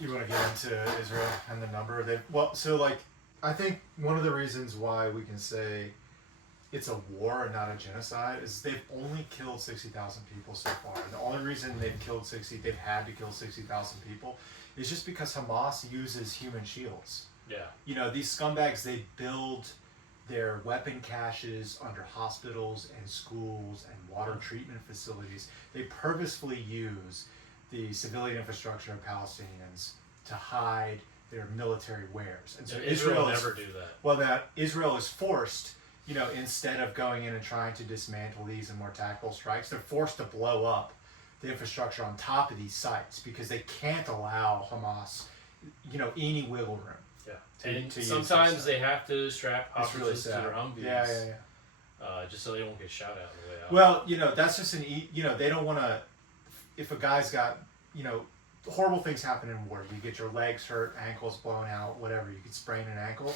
You want to get into Israel and the number? I think one of the reasons why we can say it's a war and not a genocide is they've only killed 60,000 people so far. And the only reason they've had to kill 60,000 people is just because Hamas uses human shields. Yeah. You know, these scumbags, they build their weapon caches under hospitals and schools and water treatment facilities. They purposefully use the civilian infrastructure of Palestinians to hide their military wares. And so Israel will never do that. Well, that Israel is forced, you know, instead of going in and trying to dismantle these and more tactical strikes, they're forced to blow up the infrastructure on top of these sites because they can't allow Hamas, you know, any wiggle room. Yeah. And sometimes they have to strap hostages to their Humvees. Yeah. Just so they won't get shot at on the way out. Well, you know, that's just they don't want to, if a guy's got, you know, horrible things happen in war. You get your legs hurt, ankles blown out, whatever. You could sprain an ankle.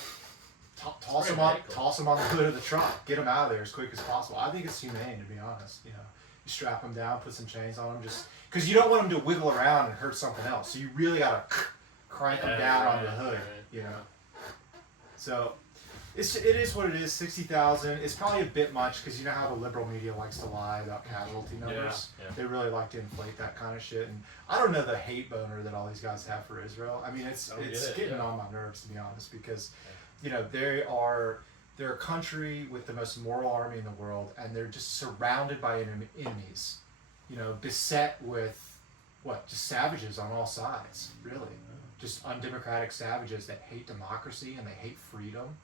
Toss him on the hood of the truck. Get him out of there as quick as possible. I think it's humane, to be honest. You know, you strap him down, put some chains on him, just because you don't want him to wiggle around and hurt something else. So you really gotta crank him down on the hood. You know. So it is what it is. 60,000. It's probably a bit much because you know how the liberal media likes to lie about casualty numbers. Yeah. They really like to inflate that kind of shit. And I don't know the hate boner that all these guys have for Israel. I mean, it's getting on my nerves, to be honest, because you know they're a country with the most moral army in the world, and they're just surrounded by enemies. You know, beset with just savages on all sides, really. Just undemocratic savages that hate democracy and they hate freedom.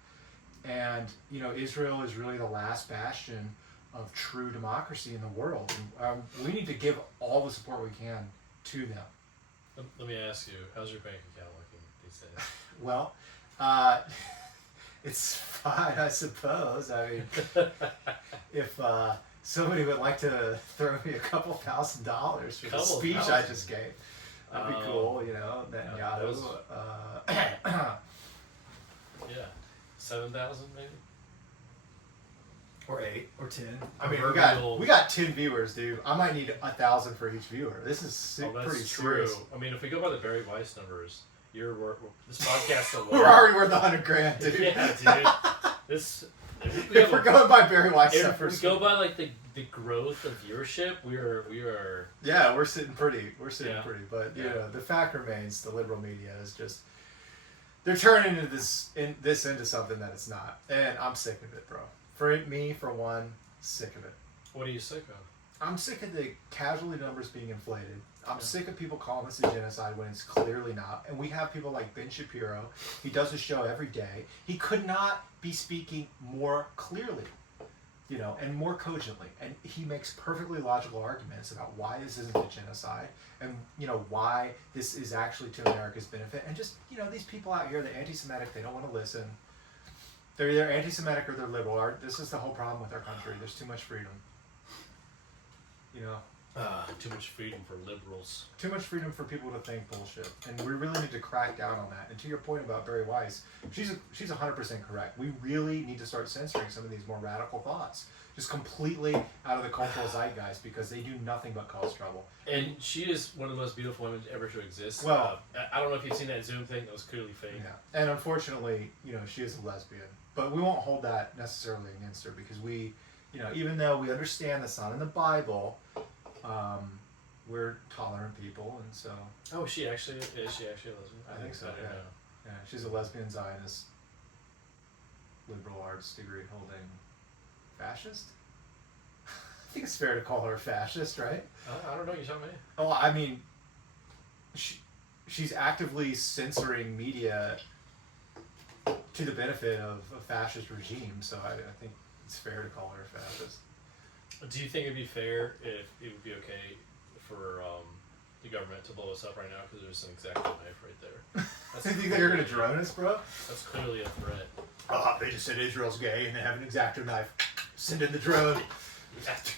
And, you know, Israel is really the last bastion of true democracy in the world. And we need to give all the support we can to them. Let me ask you, how's your bank account looking these days? Well, it's fine, I suppose. I mean, if somebody would like to throw me a couple $1,000s for the speech I just gave, that'd be cool, you know. Yeah, 7,000 maybe, or 8 or 10. I mean, we got 10 viewers, dude. I might need 1,000 for each viewer. This is pretty true. I mean, if we go by the Barry Weiss numbers, this podcast alone, we're already worth $100,000, dude. Yeah, dude. If we're going by Barry Weiss numbers, if we go by like the growth of viewership, we are. Yeah, we're sitting pretty. But you know, the fact remains, the liberal media is just. They're turning this into something that it's not, and I'm sick of it, bro. For me, for one, sick of it. What are you sick of? I'm sick of the casualty numbers being inflated. I'm sick of people calling this a genocide when it's clearly not. And we have people like Ben Shapiro. He does a show every day. He could not be speaking more clearly, you know, and more cogently. And he makes perfectly logical arguments about why this isn't a genocide and, you know, why this is actually to America's benefit. And just, you know, these people out here, they're anti-Semitic. They don't want to listen. They're either anti-Semitic or they're liberal. This is the whole problem with our country. There's too much freedom. You know? Too much freedom for liberals. Too much freedom for people to think bullshit. And we really need to crack down on that. And to your point about Barry Weiss, she's 100% correct. We really need to start censoring some of these more radical thoughts. Just completely out of the cultural zeitgeist because they do nothing but cause trouble. And she is one of the most beautiful women ever to exist. Well, I don't know if you've seen that Zoom thing that was clearly fake. Yeah. And unfortunately, you know, she is a lesbian. But we won't hold that necessarily against her because we, you know, even though we understand that's not in the Bible, we're tolerant people, and so. Oh, is she actually a lesbian? I think so. I didn't know. Yeah, she's a lesbian Zionist, liberal arts degree holding fascist. I think it's fair to call her a fascist, right? I don't know. You tell me. Oh, I mean, she's actively censoring media to the benefit of a fascist regime, so I think it's fair to call her a fascist. Do you think it'd be fair if it would be okay for the government to blow us up right now because there's an X-Acto knife right there? You think they're going to drone us, bro? That's clearly a threat. They just said Israel's gay and they have an X-Acto knife. Send in the drone.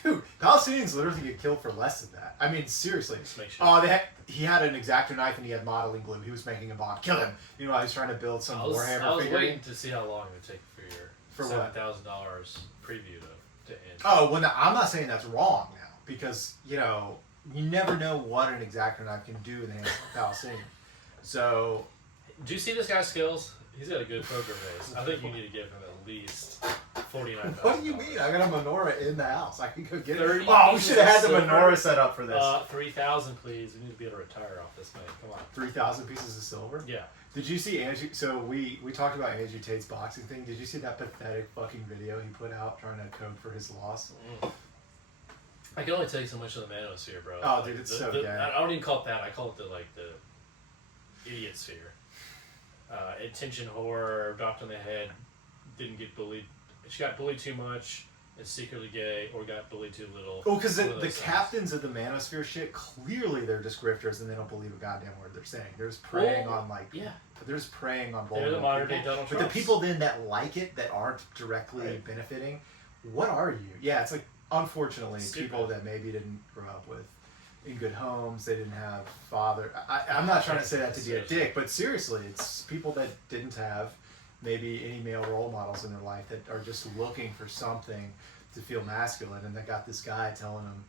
Dude, Palestinians literally get killed for less than that. I mean, seriously. He had an X-Acto knife and he had modeling glue. He was making a bomb. Kill him. You know, he's trying to build some Warhammer I was figurine. waiting to see how long it would take for your $7,000 preview to end. Oh, well, I'm not saying that's wrong now because, you know, you never know what an X-Acto knife can do in the hands of a Palestinian. So, Do you see this guy's skills? He's got a good poker face. I think you need to give him at least $49,000. what do you mean? I got a menorah in the house. I can go get it. 30 Oh, we should have had the pieces of menorah silver. set up for this. 3,000, please. We need to be able to retire off this, man. Come on. 3,000 pieces of silver? Yeah. Did you see Andrew? So we talked about Andrew Tate's boxing thing. Did you see that pathetic fucking video he put out trying to code for his loss? I can only take so much of the manosphere, bro. Oh, dude, it's so gay. I don't even call it that. I call it the idiot sphere. Attention whore, dropped on the head, didn't get bullied. She got bullied too much, is secretly gay, or got bullied too little. Oh, because the captains of the manosphere shit, clearly they're just grifters and they don't believe a goddamn word they're saying. They're just preying on they're just preying on vulnerable They're the modern day people. Donald But Trump. the people then that like it, that aren't directly benefiting, what are you? Yeah, it's like, unfortunately, people that maybe didn't grow up in good homes, they didn't have father. I'm not trying to say that to be a dick, but seriously, it's people that didn't have maybe any male role models in their life that are just looking for something to feel masculine, and they got this guy telling them,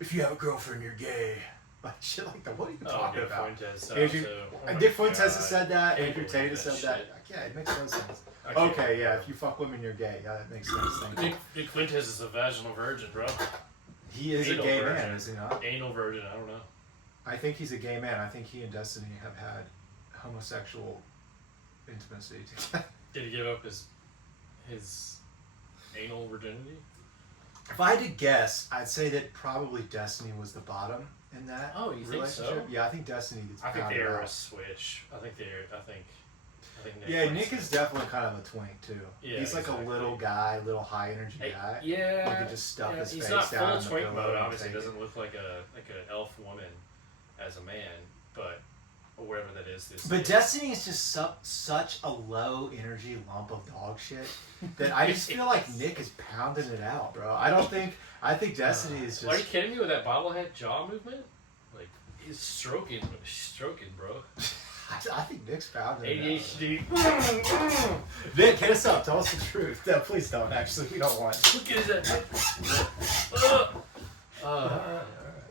if you have a girlfriend, you're gay. Like shit like that. What are you talking about? Dick Fuentes has said that. Andrew Tate has said that. Yeah, it makes no sense. Okay, yeah, if you fuck women, you're gay. Yeah, that makes sense. Thank you. Dick Fuentes is a vaginal virgin, bro. He is Anal a gay virgin. man, is he not? Anal virgin, I don't know. I think he's a gay man. I think he and Destiny have had homosexual intimacy together. Did he give up his anal virginity? If I had to guess, I'd say that probably Destiny was the bottom in that relationship. think so? Yeah, I think Destiny gets I think pounded they are a out. switch. I think Nick is definitely kind of a twink too. Yeah, he's like a little guy, little high energy guy. Yeah, he could just stuff his he's face not down in full the twink pillow mode. and Obviously, take it. doesn't look like an elf woman as a man, but or wherever that is. But Destiny is just such a low energy lump of dog shit that I just feel like Nick is pounding it out, bro. I think Destiny is just. Are you kidding me with that bobblehead jaw movement? Like he's stroking, bro. I think Nick's pounding it ADHD. Nick, hit us up. Tell us the truth. No, please don't. Actually, we don't want. Look at that. All right.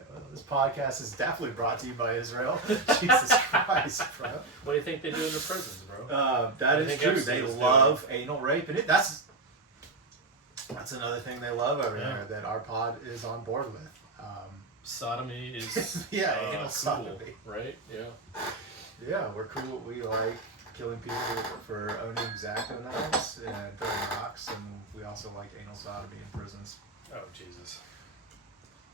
Well, this podcast is definitely brought to you by Israel. Jesus Christ, bro. What do you think they do in the prisons, bro? That I is think true. Epstein They was love anal rape, and that's another thing they love over Yeah. there that our pod is on board with. Sodomy is anal cool, sodomy. right? Yeah. Yeah, we're cool. We like killing people for owning X-Acto knives and throwing rocks, and we also like anal sodomy in prisons. Oh Jesus!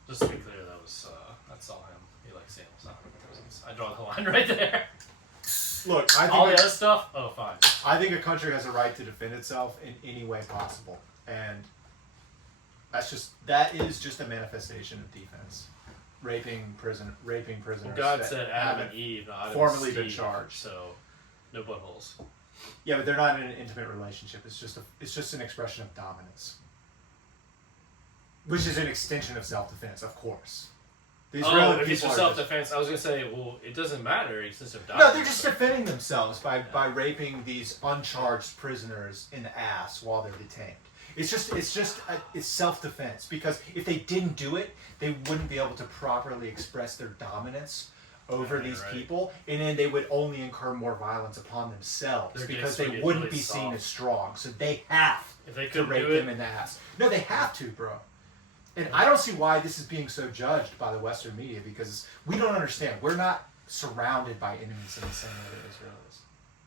Just to be clear, that's all him. He likes anal sodomy in prisons. I draw the line right there. Look, I All the think other stuff, oh fine. I think a country has a right to defend itself in any way possible, and that is just a manifestation of defense. Raping prisoners. Well, God that said Adam haven't and Eve, not Adam formally and Steve, been charged. So no buttholes. Yeah, but they're not in an intimate relationship. It's just an expression of dominance, which is an extension of self-defense, of course. The Israeli if it's for people are self-defense, I was gonna say, well, it doesn't matter. It's just a no, they're just defending themselves by raping these uncharged prisoners in the ass while they're detained. It's self-defense, because if they didn't do it, they wouldn't be able to properly express their dominance over these people, and then they would only incur more violence upon themselves because they wouldn't be seen as strong. So they have to rape them in the ass. No, they have to, bro. And I don't see why this is being so judged by the Western media, because we don't understand. We're not surrounded by enemies in the same way that Israel is.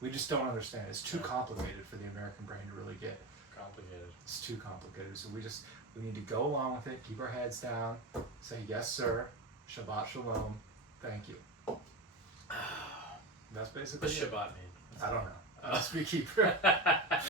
We just don't understand. It's too complicated for the American brain to really get. Complicated. It's too complicated. So we need to go along with it, keep our heads down, say yes sir, Shabbat Shalom, thank you. That's basically What's it. Shabbat mean? I don't know. I'll speak Hebrew.